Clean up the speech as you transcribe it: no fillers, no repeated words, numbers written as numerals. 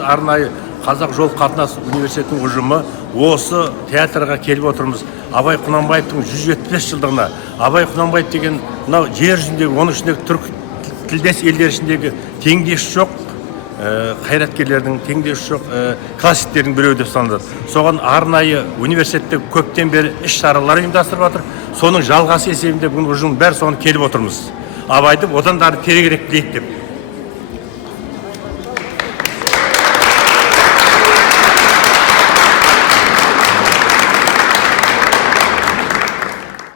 біз арнайы Қазақ жол қатынас университетінің ұжымы осы театрға келіп отырмыз. Абай Құнанбаевтың 175 жылдығына. Абай Құнанбаев деген мынау жер жүзіндегі, оның ішіндегі түрік тілдес елдер ішіндегі теңдесі жоқ қайраткерлердің, теңдесі жоқ классиктердің біреуі деп саналады. Соған арнайы университетте көптен бері іс-шаралар ұйымдастырып жатыр. Соның жалғасы есебінде бүгін ұжым бәрі соны келіп отырмыз. Абайды одан да тереңірек білейік деп.